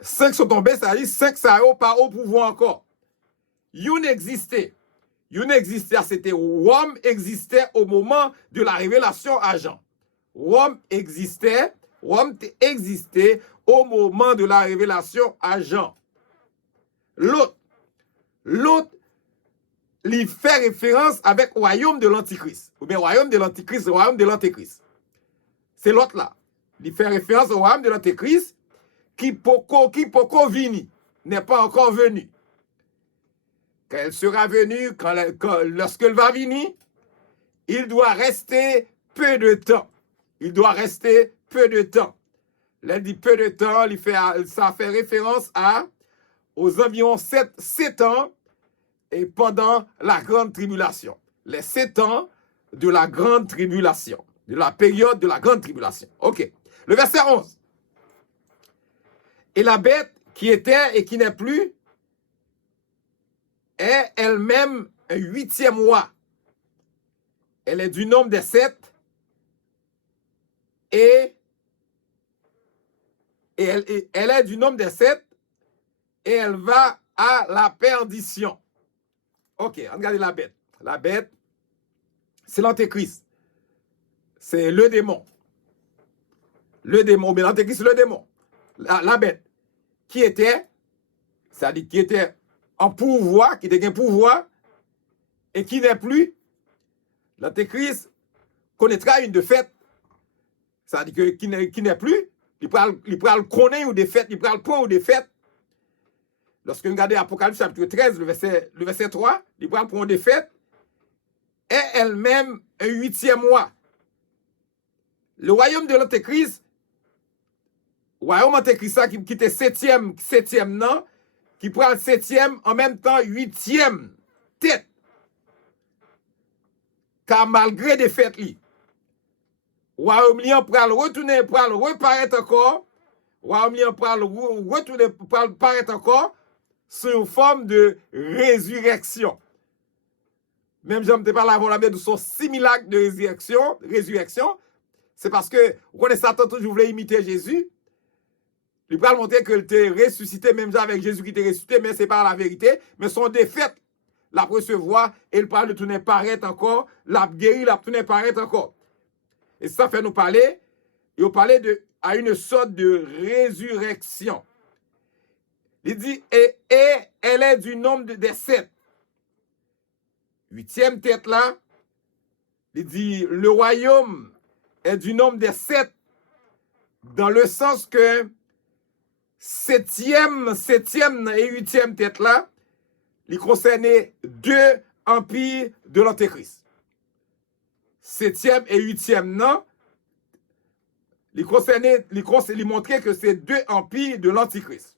5 sont tombés, ça veut dire 5 ça n'a pas au pouvoir encore. Une existait, c'était Rome existait au moment de la révélation à Jean. Rome existait au moment de la révélation à Jean. L'autre, il fait référence avec royaume de l'Antichrist. Ou bien royaume de l'Antéchrist. C'est l'autre là. Il fait référence au royaume de l'Antéchrist qui poko vini, n'est pas encore venu. Quand elle sera venue, lorsqu'elle va venir, il doit rester peu de temps. Là, il dit peu de temps, ça fait référence aux environs 7 ans et pendant la grande tribulation. Les 7 ans de la grande tribulation, de la période de la grande tribulation. Ok. Le verset 11. Et la bête qui était et qui n'est plus est elle-même un 8e roi. Elle est du nombre des 7 et elle est du nombre des 7 et elle va à la perdition. Ok, regardez la bête. La bête, c'est l'Antéchrist. C'est le démon. Le démon, mais l'Antéchrist, c'est le démon. La bête, qui était, c'est-à-dire qui était en pouvoir, qui était un pouvoir, et qui n'est plus, l'Antéchrist connaîtra une défaite. Ça veut dire que qui n'est plus, il pral connaître ou défaite, il pral prendre ou défaite. Lorsque nous regardons Apocalypse chapitre 13, le verset 3, il pral prendre défaite, est elle-même un 8e mois. Le royaume de l'Antéchrist, royaume Antéchrist ça qui était 7e non, qui prend le 7e en même temps 8e tête. Car malgré des fêtes li, royaume li pral retourner, pral reparaître encore, royaume li pral retourner, pral paraître encore sous une forme de résurrection. Même j'aime te parler avant la de son simulacre de résurrection, c'est parce que vous connaissez Satan toujours voulait imiter Jésus. Il va montrer qu'il était ressuscité, même avec Jésus qui était ressuscité, mais c'est pas la vérité. Mais son défaite, la recevoir, et il parle de tourner paraître encore, la guérir, la tourner paraître encore. Et ça fait nous parler, il parlait à une sorte de résurrection. Il dit, et elle est du nombre des 7. 8e tête là, il dit, le royaume est du nombre des 7, dans le sens que 7e et 8e tête là, il concernait 2 empires de l'Antéchrist. 7e et 8e non, il montrait que c'est 2 empires de l'Antichrist.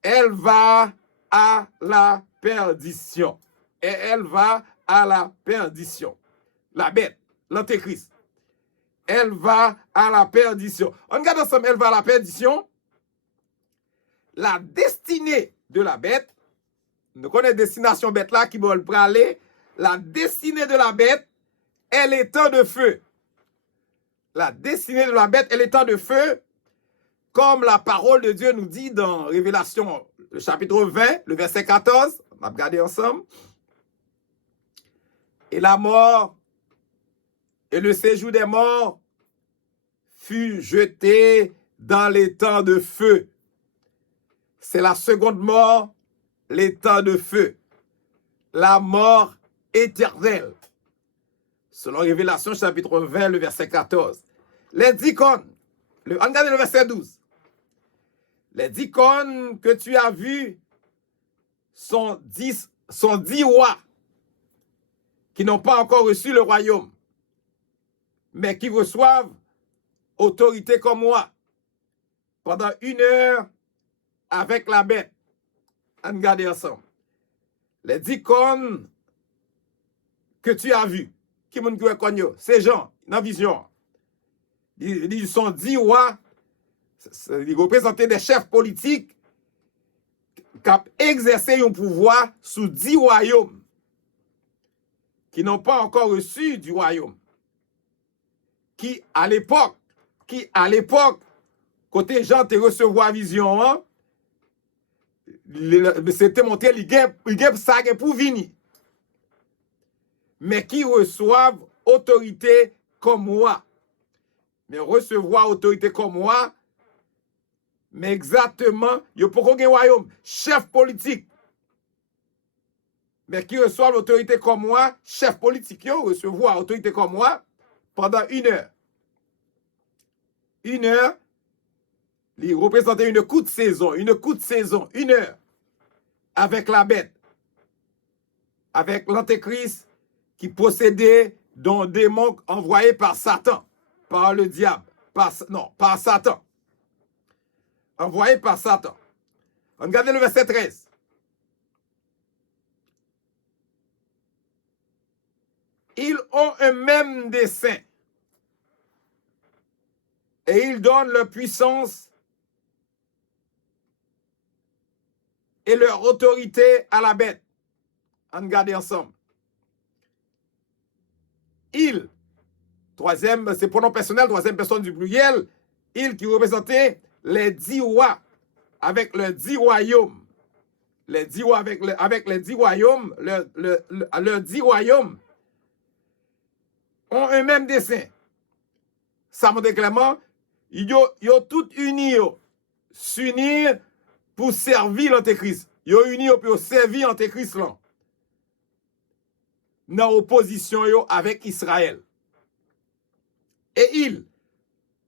Elle va à la perdition. Et elle va à la perdition. La bête, l'Antéchrist. Elle va à la perdition. On regarde ensemble, elle va à la perdition. La destinée de la bête, nous connaissons la destination bête là qui va aller. La destinée de la bête, elle est temps de feu. La destinée de la bête, elle est temps de feu, comme la parole de Dieu nous dit dans Révélation, le chapitre 20, le verset 14. On va regarder ensemble. Et la mort et le séjour des morts fut jeté dans les temps de feu. C'est la seconde mort, les temps de feu. La mort éternelle. Selon Révélation chapitre 20, le verset 14. Les 10 cônes, regardez le verset 12. Les 10 cônes que tu as vus sont 10 rois qui n'ont pas encore reçu le royaume, mais qui reçoivent autorité comme moi pendant 1 heure avec la bête. Regardez ensemble. Les 10 cônes que tu as vus, qui m'ont dit ces gens, dans la vision, ils sont 10 rois, ils représentaient des chefs politiques qui ont exercé un pouvoir sous 10 royaumes qui n'ont pas encore reçu du royaume. Qui, à l'époque, côté gens te recevoir vision, hein, c'était montré, il y a ça pour venir. Mais qui reçoivent autorité comme moi. Mais recevoir autorité comme moi, mais exactement, il y a pour un royaume, chef politique. Mais qui reçoit l'autorité comme moi, chef politique, qui recevoir autorité comme moi pendant 1 heure. 1 heure, il représentait une courte saison, 1 heure, avec la bête, avec l'Antéchrist qui possédait d'un démon envoyé par Satan, par le diable, par Satan. Envoyé par Satan. Regardez le verset 13. Ils ont un même dessein. Et ils donnent leur puissance et leur autorité à la bête. Regardez ensemble. Ils, troisième, c'est pronom personnel, troisième personne du pluriel, ils qui représentaient les 10 rois avec leurs 10 royaumes. Les 10 rois avec les 10 royaumes, leurs 10 royaumes ont un même dessein. Ça montre clairement, ils ont tous unis, s'unir pour servir l'Antéchrist. Ils ont unis pour servir l'Antéchrist là. Dans opposition avec Israël. Et il,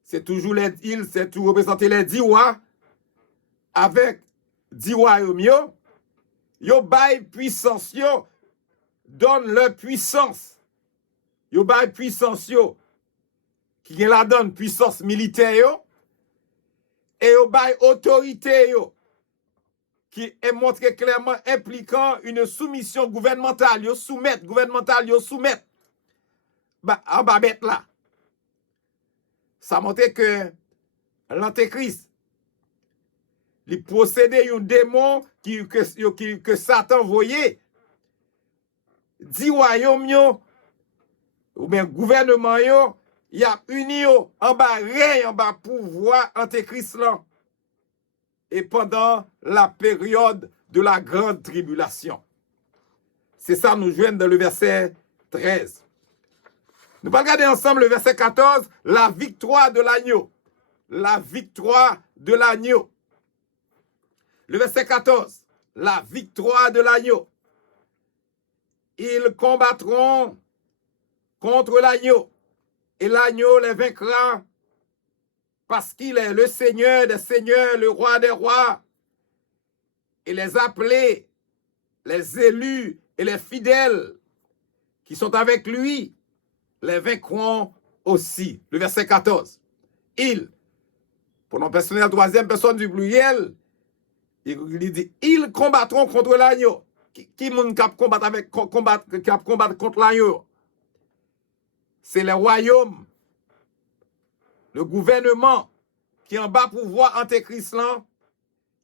c'est toujours les il, c'est tout représenter les 10 rois avec 10 royaumes yo bail puissance yo donne leur puissance. Yo bail puissance yo qui la donne puissance militaire yo et yo bail autorité yo qui est montré clairement impliquant une soumission gouvernementale yo soumettre en bas bête là. Ça montre que l'antéchrist il possédait un démon que Satan voyait 10 royaumes yo ou bien gouvernement yo y a uni yo en bas règne en bas pouvoir antéchrist là et pendant la période de la grande tribulation. C'est ça nous joignent dans le verset 13. Nous allons regarder ensemble le verset 14, la victoire de l'agneau. La victoire de l'agneau. Le verset 14, la victoire de l'agneau. Ils combattront contre l'agneau, et l'agneau les vaincra, parce qu'il est le Seigneur des seigneurs, le roi des rois. Et les appelés, les élus et les fidèles qui sont avec lui, les vaincront aussi. Le verset 14. Ils, pronom personnel troisième personne du pluriel, il dit, ils combattront contre l'agneau. Qui moun kap combattre contre l'agneau? C'est le royaume, le gouvernement qui en bas pouvoir antéchrist là.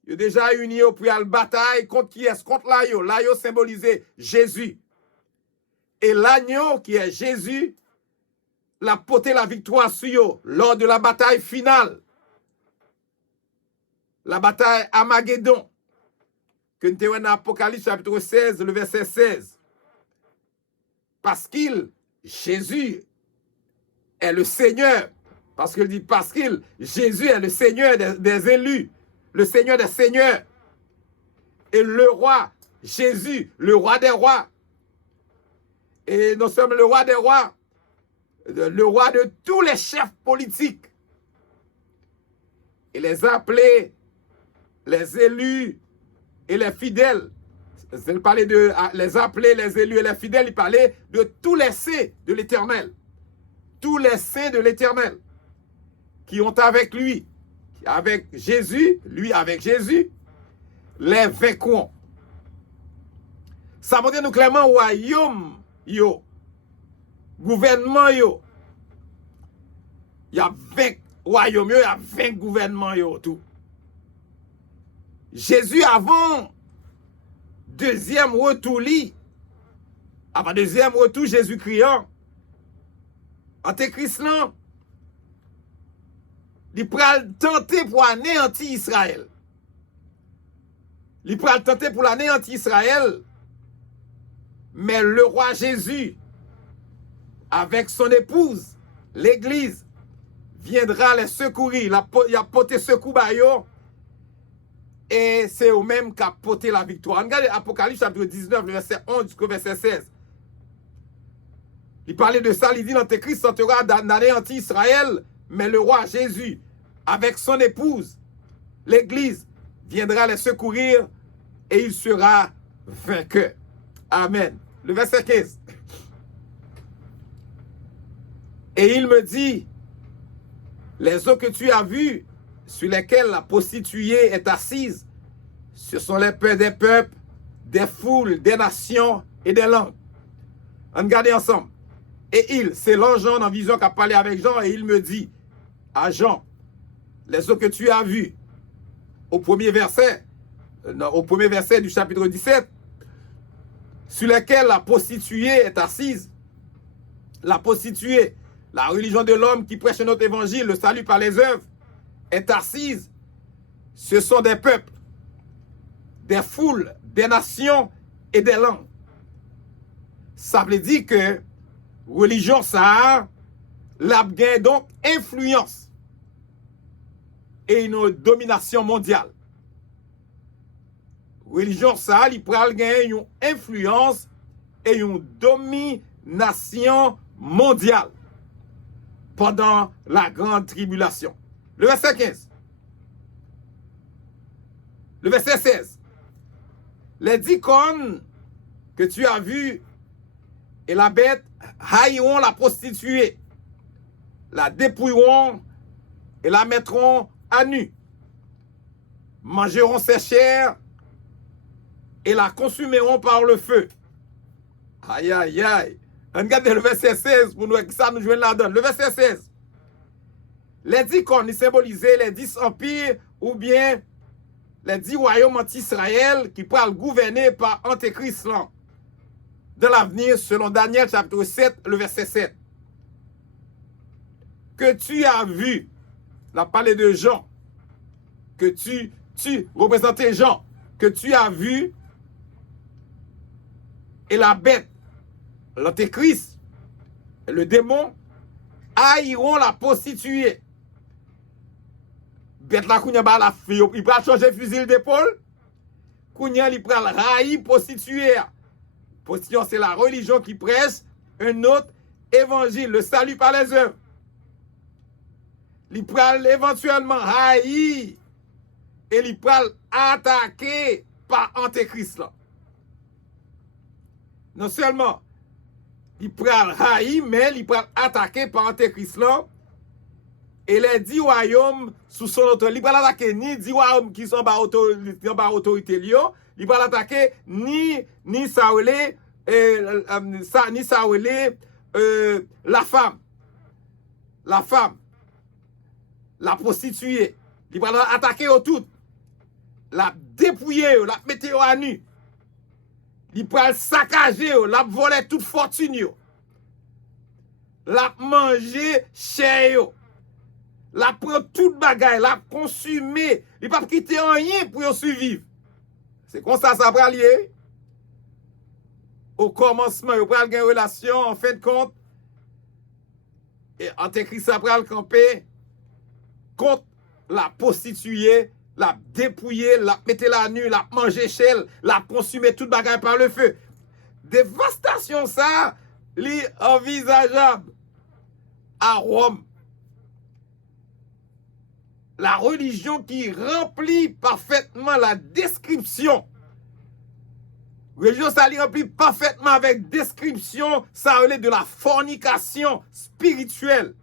Il a déjà uni pour la bataille contre qui est? Contre l'agneau. L'agneau symbolisait Jésus. Et l'agneau qui est Jésus l'a porté la victoire sur eux lors de la bataille finale. La bataille Armageddon. Que nous avons dans Apocalypse chapitre 16, le verset 16. Parce Jésus est le Seigneur. Parce qu'il dit, Jésus est le Seigneur des élus, le Seigneur des seigneurs. Et le roi, Jésus, le roi des rois. Et nous sommes le roi des rois, le roi de tous les chefs politiques. Et les appelés, les élus et les fidèles. Il parlait de les appelés, les élus et les fidèles, il parlait de tous les saints de l'Éternel. Tous les saints de l'Éternel qui ont avec lui, avec Jésus, lui avec Jésus, les vaincront. Ça montre nous clairement royaume yo, gouvernement yo. Il y a 20 royaumes yo, il y a 20 gouvernements yo tout. Jésus avant deuxième retour li, avant deuxième retour Jésus criant, antéchrist là, il pral tenter pour anéantir Israël. Il pral tenter pour anéantir Israël. Mais le roi Jésus, avec son épouse, l'église, viendra les secourir. Il a porté secours à eux. Et c'est eux-mêmes qui ont porté la victoire. Regardez Apocalypse chapitre 19, le verset 11 jusqu'au verset 16. Il parlait de ça, il dit l'antéchrist tentera d'anéantir Israël, mais le roi Jésus, avec son épouse, l'église, viendra les secourir et il sera vainqueur. Amen. Le verset 15. Et il me dit, les eaux que tu as vues, sur lesquelles la prostituée est assise, ce sont les peurs des peuples, des foules, des nations et des langues. On regarde ensemble. Et c'est l'ange Jean en vision qui a parlé avec Jean, et il me dit à Jean, les eaux que tu as vues, au premier verset du chapitre 17, sur lesquelles la prostituée est assise. La prostituée, la religion de l'homme qui prêche notre évangile, le salut par les œuvres, est assise. Ce sont des peuples, des foules, des nations et des langues. Ça veut dire que religion, ça a donc influence et une domination mondiale. Religion, ça il peut gagner une influence et une domination mondiale. pendant la grande tribulation. Le verset 15. Le verset 16. Les 10 cornes que tu as vues et la bête haïront la prostituée, la dépouilleront et la mettront à nu, mangeront ses chairs et la consumeront par le feu. Aïe, aïe, aïe. Regardez le verset 16 pour nous, ça nous joue la donne. Le verset 16. Les 10 cornes, ils symbolisaient les 10 empires ou bien les 10 royaumes anti-Israël qui pourraient gouverner par Antéchrist de l'avenir, selon Daniel chapitre 7, le verset 7. Que tu as vu, la parlé de Jean, que tu représentais Jean, que tu as vu, et la bête, l'Antéchrist, le démon, haïront la prostituée. Bête la kounya ba la fille, il va changer fusil d'épaule. Kounya il va haïr prostituée. Prostitution, c'est la religion qui prêche un autre évangile, le salut par les œuvres. Il va éventuellement haïr et il va attaquer par Antéchrist là. Non seulement il va haïr, mais il va attaquer par Antéchrist là. Et les 10 royaumes sous son autorité, il va attaquer ni 10 royaumes qui sont par autorité, il va attaquer ni Saoulé, ni Saoulé, la femme, la prostituée. Il va attaquer au tout, la dépouiller, la mettre à nu. Il va saccager, la voler toute fortune, la manger chair. La prend toute bagaille, la consumer, il ne va pas quitter rien pour survivre. C'est comme ça va lier. Au commencement, il va avoir une relation, en fin de compte, et Antéchrist va le camper contre la prostituée, la dépouiller, la mettre la nu, la manger chez elle, la consumer toute bagaille par le feu. Dévastation ça, est envisageable à Rome. La religion qui remplit parfaitement la description. Religion, ça remplit parfaitement avec description, ça relève de la fornication spirituelle.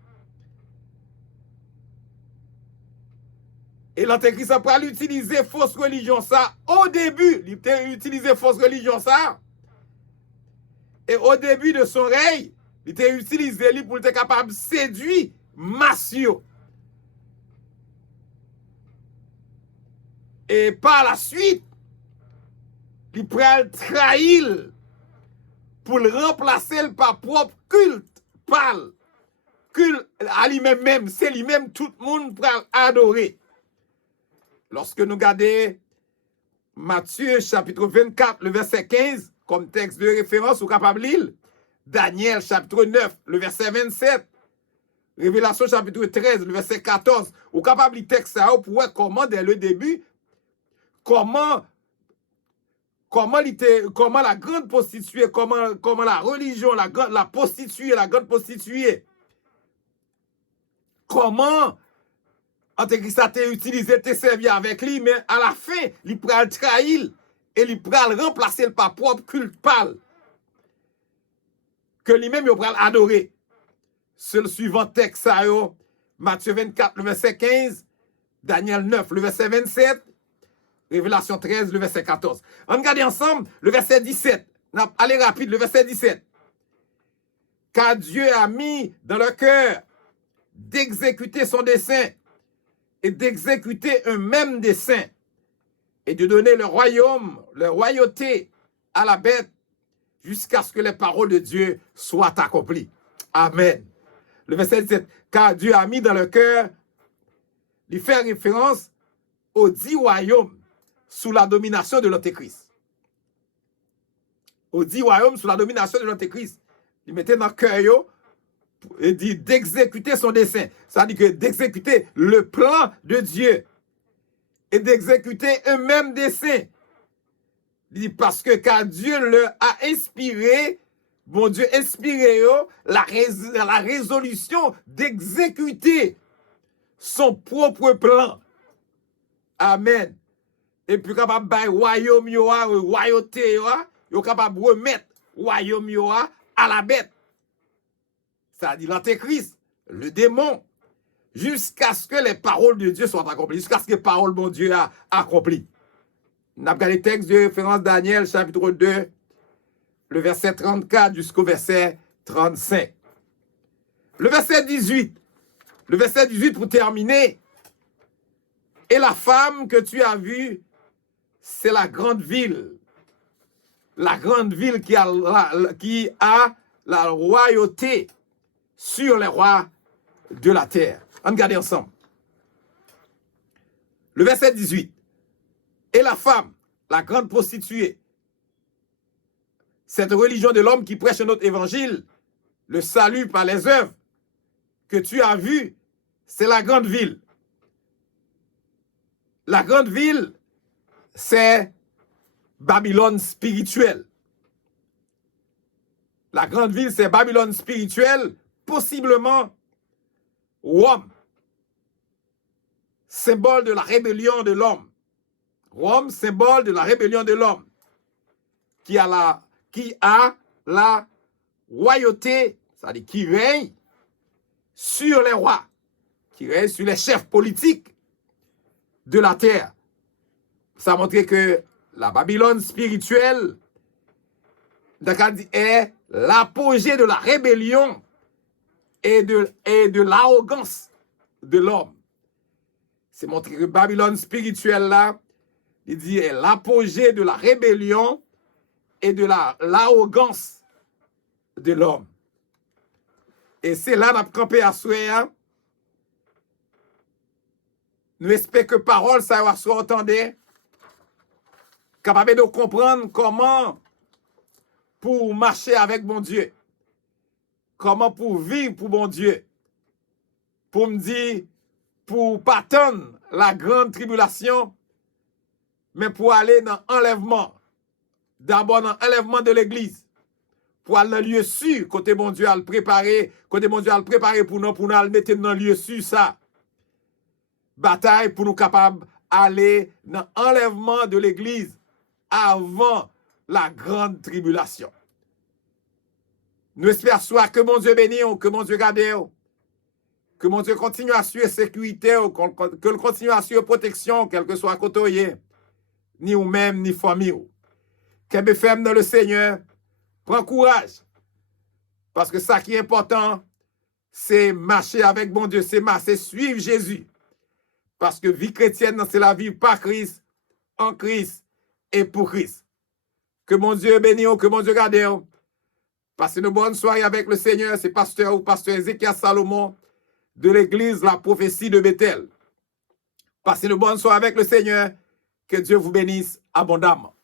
Et l'Antéchrist après l'utiliser fausse religion ça au début, il a utilisé fausse religion ça. Et au début de son règne, il a utilisé pour être capable de séduire massio. Et par la suite, il prend le trahir pour le remplacer par propre culte pâle. Culte à lui-même, c'est lui-même tout le monde pour adorer. Lorsque nous regardons Matthieu chapitre 24, le verset 15, comme texte de référence, ou capable lire, Daniel chapitre 9, le verset 27, Révélation chapitre 13, le verset 14, ou capable lire texte ça pour voir comment dès le début, comment la grande prostituée, comment la religion, la prostituée, la grande prostituée, comment Antéchrist a utilisé, te servi avec lui, mais à la fin, il prend le trahir et il prend le remplacer par propre culte pâle que lui-même il prend adorer. C'est le suivant texte, ça, Matthieu 24, le verset 15, Daniel 9, le verset 27, Révélation 13, le verset 14. On regarde ensemble le verset 17. Allez rapide, le verset 17. Car Dieu a mis dans le cœur d'exécuter son dessein et d'exécuter un même dessein et de donner le royaume, la royauté à la bête jusqu'à ce que les paroles de Dieu soient accomplies. Amen. Le verset 17. Car Dieu a mis dans le cœur, il fait référence aux 10 royaumes sous la domination de l'Antéchrist. Aux 10 royaumes sous la domination de l'Antéchrist. Il mettait dans le cœur, il dit d'exécuter son dessein. Ça dit que d'exécuter le plan de Dieu et d'exécuter un même dessein. Il dit parce que car Dieu leur a inspiré bon Dieu inspiré la résolution d'exécuter son propre plan. Amen. Et puis capable de royaume royauté yo capable remettre royaume à la bête. Ça dit l'antéchrist, le démon, jusqu'à ce que les paroles de Dieu soient accomplies, jusqu'à ce que les paroles de mon Dieu a accompli. On a regardé le texte de référence Daniel, chapitre 2, le verset 34 jusqu'au verset 35. Le verset 18. Le verset 18 pour terminer. Et la femme que tu as vue, c'est la grande ville. La grande ville qui a la royauté sur les rois de la terre. On regarde ensemble. Le verset 18. Et la femme, la grande prostituée, cette religion de l'homme qui prêche notre évangile, le salut par les œuvres que tu as vu, c'est la grande ville. La grande ville, c'est Babylone spirituelle. La grande ville, c'est Babylone spirituelle, possiblement Rome, symbole de la rébellion de l'homme. Rome, symbole de la rébellion de l'homme, qui a la royauté, c'est-à-dire qui règne sur les rois, qui règne sur les chefs politiques de la terre. Ça montre que la Babylone spirituelle est l'apogée de la rébellion et de l'arrogance de l'homme. C'est montré que Babylone spirituelle là, il dit est l'apogée de la rébellion et de l'arrogance de l'homme. Et c'est là qu'on a campé à souhait. Nous espérons que parole ça soit entendue, capable de comprendre comment pour marcher avec mon Dieu, comment pour vivre pour mon Dieu, pour me dire, pour pas attendre la grande tribulation, mais pour aller dans l'enlèvement, d'abord dans l'enlèvement de l'église, pour aller dans le lieu sûr, côté mon Dieu a le préparé, côté mon Dieu a le préparé pour nous le mettre dans le lieu sûr ça. Bataille pour nous capables d'aller dans l'enlèvement de l'église avant la grande tribulation. Nous espérons que mon Dieu bénisse, que mon Dieu garde, que mon Dieu continue à assurer sécurité, que le continue à assurer protection, quel que soit côté, ni ou même, ni famille. Qu'elle ferme dans le Seigneur, prends courage. Parce que ça qui est important, c'est marcher avec mon Dieu, c'est suivre Jésus. Parce que vie chrétienne, c'est la vie par Christ, en Christ et pour Christ. Que mon Dieu bénisse, que mon Dieu garde. Passez une bonne soirée avec le Seigneur. C'est pasteur ou pasteur Ézéchiel Salomon de l'église La Prophétie de Bethel. Passez une bonne soirée avec le Seigneur. Que Dieu vous bénisse abondamment.